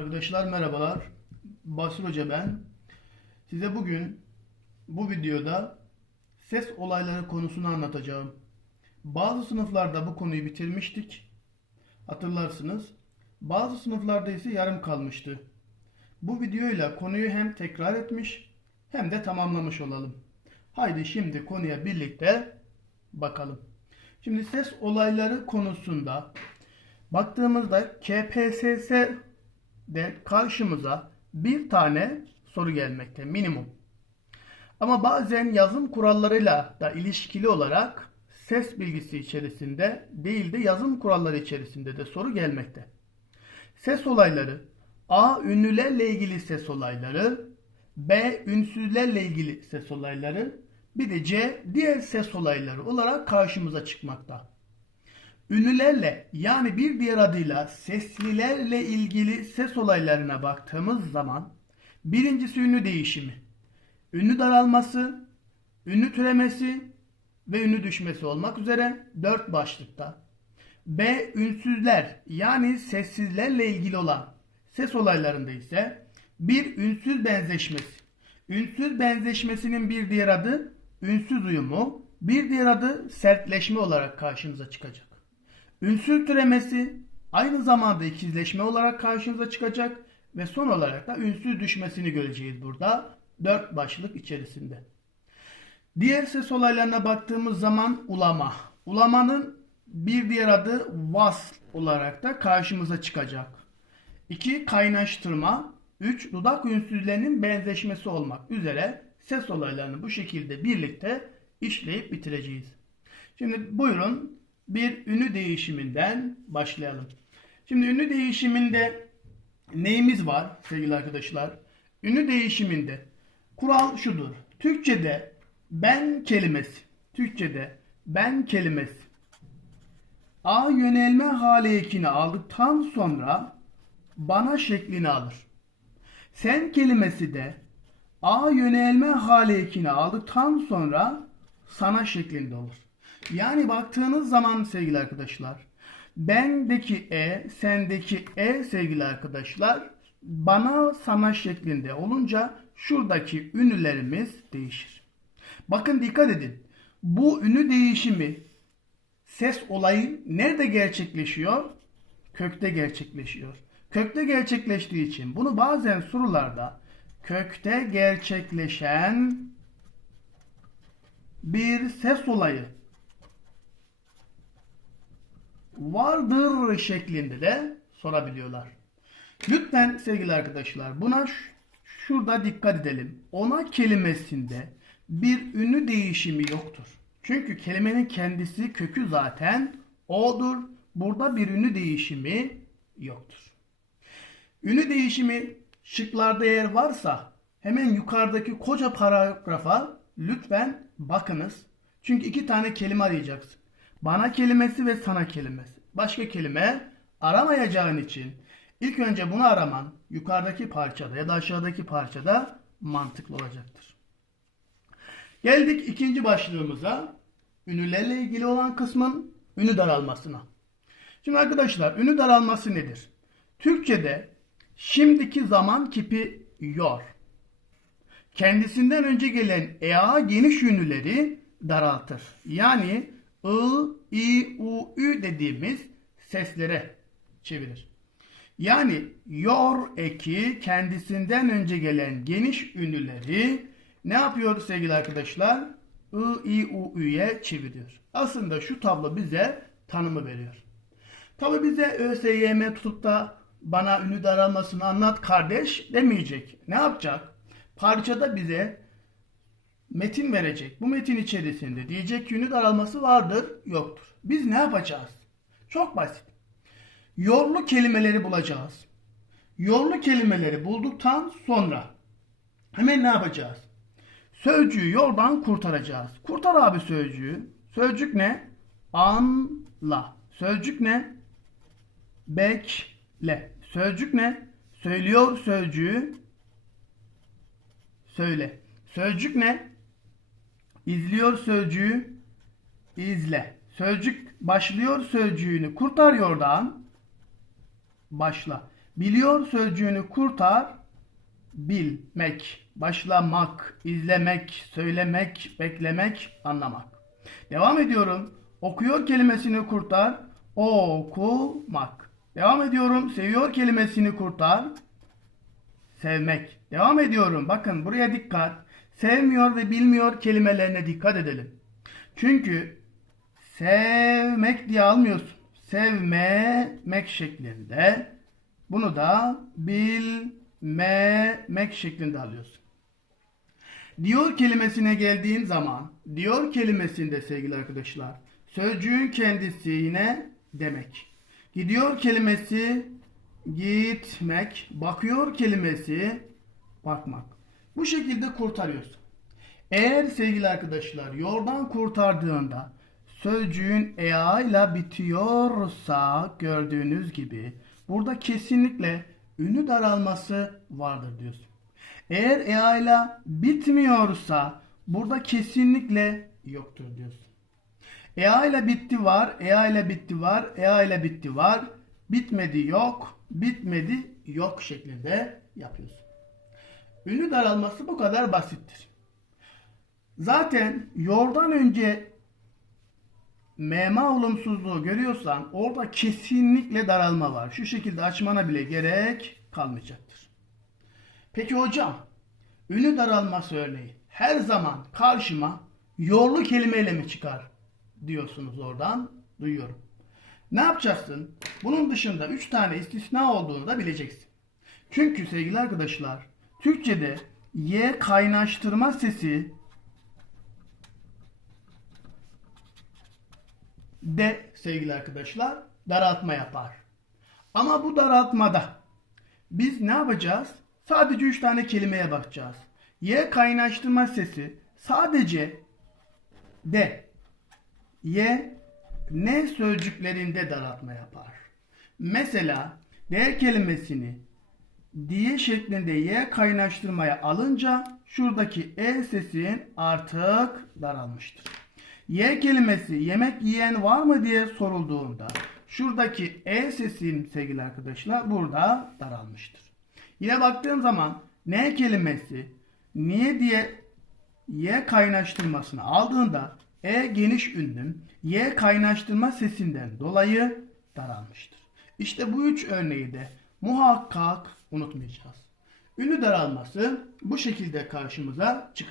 Arkadaşlar merhabalar. Basri Hoca ben. Size bugün bu videoda ses olayları konusunu anlatacağım. Bazı sınıflarda bu konuyu bitirmiştik. Hatırlarsınız. Bazı sınıflarda ise yarım kalmıştı. Bu videoyla konuyu hem tekrar etmiş hem de tamamlamış olalım. Haydi şimdi konuya birlikte bakalım. Şimdi ses olayları konusunda baktığımızda KPSS'de karşımıza bir tane soru gelmekte minimum. Ama bazen yazım kurallarıyla da ilişkili olarak ses bilgisi içerisinde değil de yazım kuralları içerisinde de soru gelmekte. Ses olayları A. Ünlülerle ilgili ses olayları B. Ünsüzlerle ilgili ses olayları bir de C. Diğer ses olayları olarak karşımıza çıkmakta. Ünlülerle yani bir diğer adıyla seslilerle ilgili ses olaylarına baktığımız zaman birincisi ünlü değişimi, ünlü daralması, ünlü türemesi ve ünlü düşmesi olmak üzere dört başlıkta. B. Ünsüzler yani sessizlerle ilgili olan ses olaylarında ise bir ünsüz benzeşmesi. Ünsüz benzeşmesinin bir diğer adı ünsüz uyumu, bir diğer adı sertleşme olarak karşımıza çıkacak. Ünsüz türemesi aynı zamanda ikizleşme olarak karşımıza çıkacak ve son olarak da ünsüz düşmesini göreceğiz burada dört başlık içerisinde. Diğer ses olaylarına baktığımız zaman ulama. Ulamanın bir diğer adı vasl olarak da karşımıza çıkacak. 2. Kaynaştırma. 3. Dudak ünsüzlerinin benzeşmesi olmak üzere ses olaylarını bu şekilde birlikte işleyip bitireceğiz. Şimdi buyurun bir ünlü değişiminden başlayalım. Şimdi ünlü değişiminde neyimiz var sevgili arkadaşlar? Ünlü değişiminde kural şudur. Türkçe'de ben kelimesi, Türkçe'de ben kelimesi A yönelme hali ekini aldıktan sonra bana şeklini alır. Sen kelimesi de A yönelme hali ekini aldıktan sonra sana şeklinde olur. Yani baktığınız zaman sevgili arkadaşlar bendeki e, sendeki e sevgili arkadaşlar bana sana şeklinde olunca şuradaki ünlülerimiz değişir. Bakın dikkat edin. Bu ünlü değişimi ses olayı nerede gerçekleşiyor? Kökte gerçekleşiyor. Kökte gerçekleştiği için bunu bazen sorularda kökte gerçekleşen bir ses olayı vardır şeklinde de sorabiliyorlar. Lütfen sevgili arkadaşlar buna şurada dikkat edelim. Ona kelimesinde bir ünlü değişimi yoktur. Çünkü kelimenin kendisi kökü zaten o'dur. Burada bir ünlü değişimi yoktur. Ünlü değişimi şıklarda eğer varsa hemen yukarıdaki koca paragrafa lütfen bakınız. Çünkü iki tane kelime arayacaksın. Bana kelimesi ve sana kelimesi. Başka kelime aramayacağın için ilk önce bunu araman yukarıdaki parçada ya da aşağıdaki parçada mantıklı olacaktır. Geldik ikinci başlığımıza. Ünlülerle ilgili olan kısmın ünlü daralmasına. Şimdi arkadaşlar ünlü daralması nedir? Türkçede şimdiki zaman kipi yor. Kendisinden önce gelen ea geniş ünlüleri daraltır. Yani ı, i, u, ü dediğimiz seslere çevirir. Yani yor eki kendisinden önce gelen geniş ünlüleri ne yapıyor sevgili arkadaşlar? I, i, u, ü'ye çeviriyor. Aslında şu tablo bize tanımı veriyor. Tabi bize ÖSYM tutup da bana ünlü daralmasını anlat kardeş demeyecek. Ne yapacak? Parçada bize metin verecek. Bu metin içerisinde diyecek ki ünlü daralması vardır, yoktur. Biz ne yapacağız? Çok basit. Yorlu kelimeleri bulacağız. Yorlu kelimeleri bulduktan sonra hemen ne yapacağız? Sözcüğü yoldan kurtaracağız. Kurtar abi sözcüğü. Sözcük ne? Anla. Sözcük ne? Bekle. Sözcük ne? Söylüyor sözcüğü. Söyle. Sözcük ne? İzliyor sözcüğü. izle. Sözcük başlıyor sözcüğünü kurtar yordan. Başla. Biliyor sözcüğünü kurtar. Bilmek, başlamak, izlemek, söylemek, beklemek, anlamak. Devam ediyorum. Okuyor kelimesini kurtar. Okumak. Devam ediyorum. Seviyor kelimesini kurtar. Sevmek. Devam ediyorum. Bakın buraya dikkat. Sevmiyor ve bilmiyor kelimelerine dikkat edelim. Çünkü sevmek diye almıyorsun. Sevmemek şeklinde. Bunu da bilmemek şeklinde alıyorsun. Diyor kelimesine geldiğin zaman, diyor kelimesinde sevgili arkadaşlar, sözcüğün kendisi yine demek. Gidiyor kelimesi gitmek, bakıyor kelimesi bakmak. Bu şekilde kurtarıyorsun. Eğer sevgili arkadaşlar yoldan kurtardığında sözcüğün ea ile bitiyorsa gördüğünüz gibi burada kesinlikle ünlü daralması vardır diyorsun. Eğer ea ile bitmiyorsa burada kesinlikle yoktur diyorsun. Ea ile bitti var, ea ile bitti var, ea ile bitti var, bitmedi yok, bitmedi yok şeklinde yapıyorsun. Ünlü daralması bu kadar basittir. Zaten yordan önce mema olumsuzluğu görüyorsan orada kesinlikle daralma var. Şu şekilde açmana bile gerek kalmayacaktır. Peki hocam, ünlü daralması örneği her zaman karşıma yorlu kelimeyle mi çıkar diyorsunuz oradan duyuyorum. Ne yapacaksın? Bunun dışında 3 tane istisna olduğunu da bileceksin. Çünkü sevgili arkadaşlar Türkçe'de y kaynaştırma sesi de sevgili arkadaşlar daraltma yapar. Ama bu daraltmada biz ne yapacağız? Sadece 3 tane kelimeye bakacağız. Y kaynaştırma sesi sadece de y ne sözcüklerinde daraltma yapar. Mesela der kelimesini diye şeklinde y kaynaştırmaya alınca şuradaki e sesin artık daralmıştır. Y kelimesi yemek yiyen var mı diye sorulduğunda şuradaki e sesin sevgili arkadaşlar burada daralmıştır. Yine baktığım zaman ne kelimesi niye diye y kaynaştırmasını aldığında e geniş ünlüm y kaynaştırma sesinden dolayı daralmıştır. İşte bu üç örneği de muhakkak unutmayacağız. Ünlü daralması bu şekilde karşımıza çıkıyor.